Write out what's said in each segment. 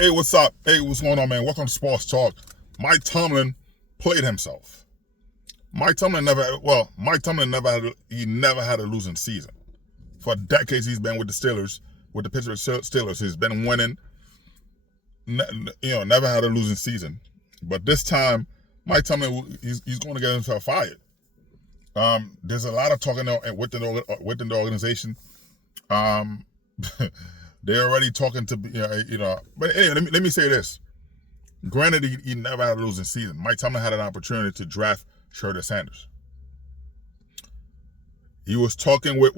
Hey, what's up? Hey, what's going on, man? Welcome to Sports Talk. Mike Tomlin played himself. Mike Tomlin never had a losing season. For decades, he's been with the Steelers, with the Pittsburgh Steelers. He's been winning. Never had a losing season. But this time, Mike Tomlin, he's going to get himself fired. There's a lot of talking within the organization. They're already talking to, But anyway, let me say this. Granted, he never had a losing season. Mike Tomlin had an opportunity to draft Shurda Sanders. He was talking with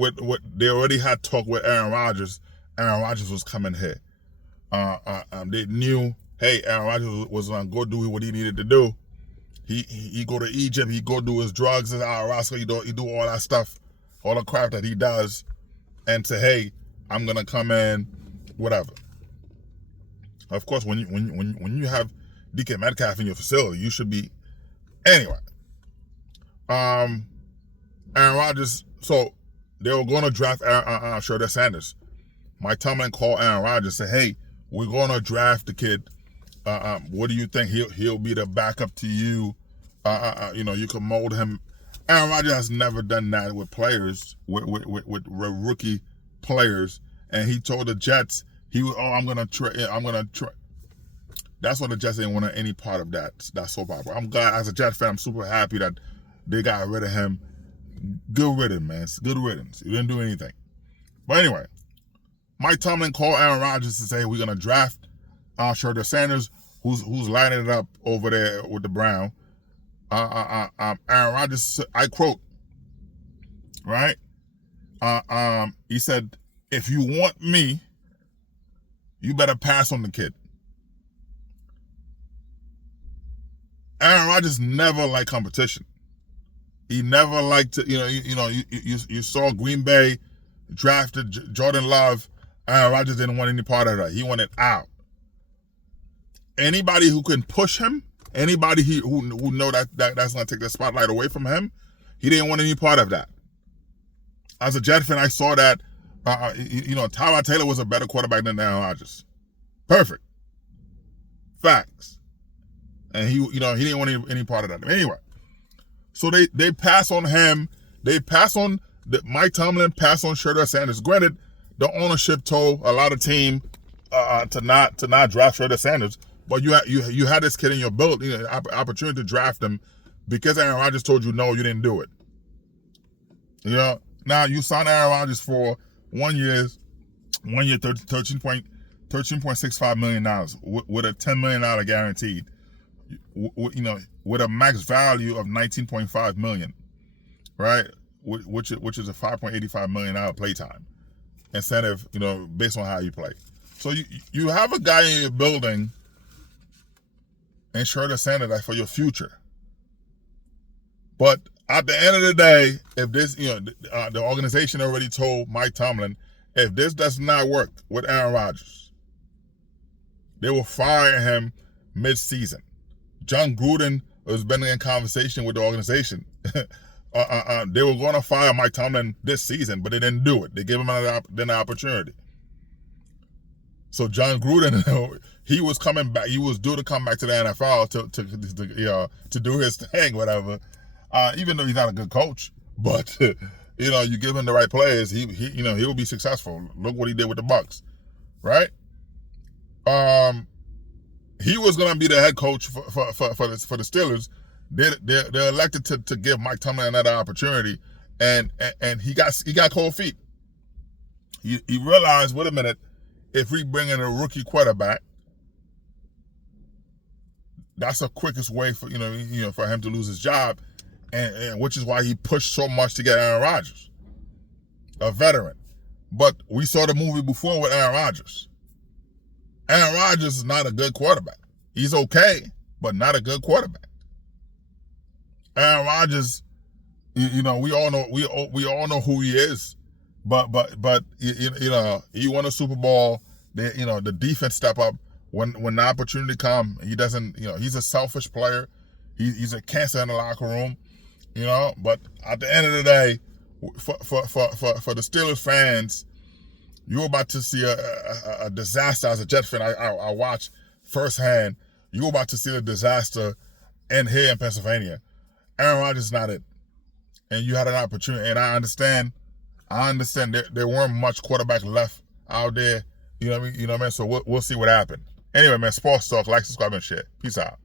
they already had talk with Aaron Rodgers. Aaron Rodgers was coming here. They knew, hey, Aaron Rodgers was going to go do what he needed to do. He go to Egypt. He go do his drugs as ayahuasca. He do all that stuff, all the crap that he does, and say, hey, I'm gonna come in, whatever. Of course, when you have DK Metcalf in your facility, you should be. Anyway, Aaron Rodgers. So they were going to draft Shurda Sanders. Mike Tomlin called Aaron Rodgers and said, "Hey, we're going to draft the kid. What do you think? He'll be the backup to you. You can mold him." Aaron Rodgers has never done that with players, with rookie players, and he told the Jets, I'm gonna try. That's why the Jets didn't want any part of that soap opera. I'm glad, as a Jets fan, I'm super happy that they got rid of him. Good riddance, man. Good riddance. You didn't do anything. But anyway, Mike Tomlin called Aaron Rodgers to say, we're gonna draft Shurda Sanders, who's lighting it up over there with the Brown. Aaron Rodgers, I quote, right? He said, if you want me, you better pass on the kid. Aaron Rodgers never liked competition. He never liked to, you saw Green Bay drafted Jordan Love. Aaron Rodgers didn't want any part of that. He wanted out. Anybody who can push him, anybody who know that's going to take the spotlight away from him, he didn't want any part of that. As a Jet fan, I saw that, Tyrod Taylor was a better quarterback than Aaron Rodgers. Perfect. Facts. And he didn't want any part of that. Anyway, so they pass on him. They pass on Mike Tomlin, pass on Shurda Sanders. Granted, the ownership told a lot of team to not draft Shurda Sanders, but you had this kid in your build, opportunity to draft him because Aaron Rodgers told you no, you didn't do it. Now you signed Aaron Rodgers for 1 year, $13.65 million with a $10 million guaranteed. With a max value of $19.5 million, right? Which is a $5.85 million playtime incentive, based on how you play. So you have a guy in your building and Shurda Sanders for your future. But at the end of the day, if this, the organization already told Mike Tomlin, if this does not work with Aaron Rodgers, they will fire him mid-season. Jon Gruden has been in conversation with the organization. They were going to fire Mike Tomlin this season, but they didn't do it. They gave him an opportunity. So Jon Gruden, he was coming back. He was due to come back to the NFL to do his thing, whatever. Even though he's not a good coach, but you give him the right players, he will be successful. Look what he did with the Bucs, right? He was going to be the head coach for the Steelers. They're elected to give Mike Tomlin another opportunity, and he got cold feet. He realized, wait a minute, if we bring in a rookie quarterback, that's the quickest way for for him to lose his job, and which is why he pushed so much to get Aaron Rodgers, a veteran. But we saw the movie before with Aaron Rodgers. Aaron Rodgers is not a good quarterback. He's okay, but not a good quarterback. Aaron Rodgers, we all know who he is, but he won a Super Bowl. The defense step up when the opportunity come. He doesn't. He's a selfish player. He's a cancer in the locker room. But at the end of the day, for the Steelers fans, You're about to see a disaster. As a Jet fan, I watch firsthand. You're about to see a disaster here in Pennsylvania. Aaron Rodgers is not it. And you had an opportunity. And I understand there weren't much quarterback left out there. You know what I mean? So we'll see what happens. Anyway, man, sports talk. Like, subscribe, and share. Peace out.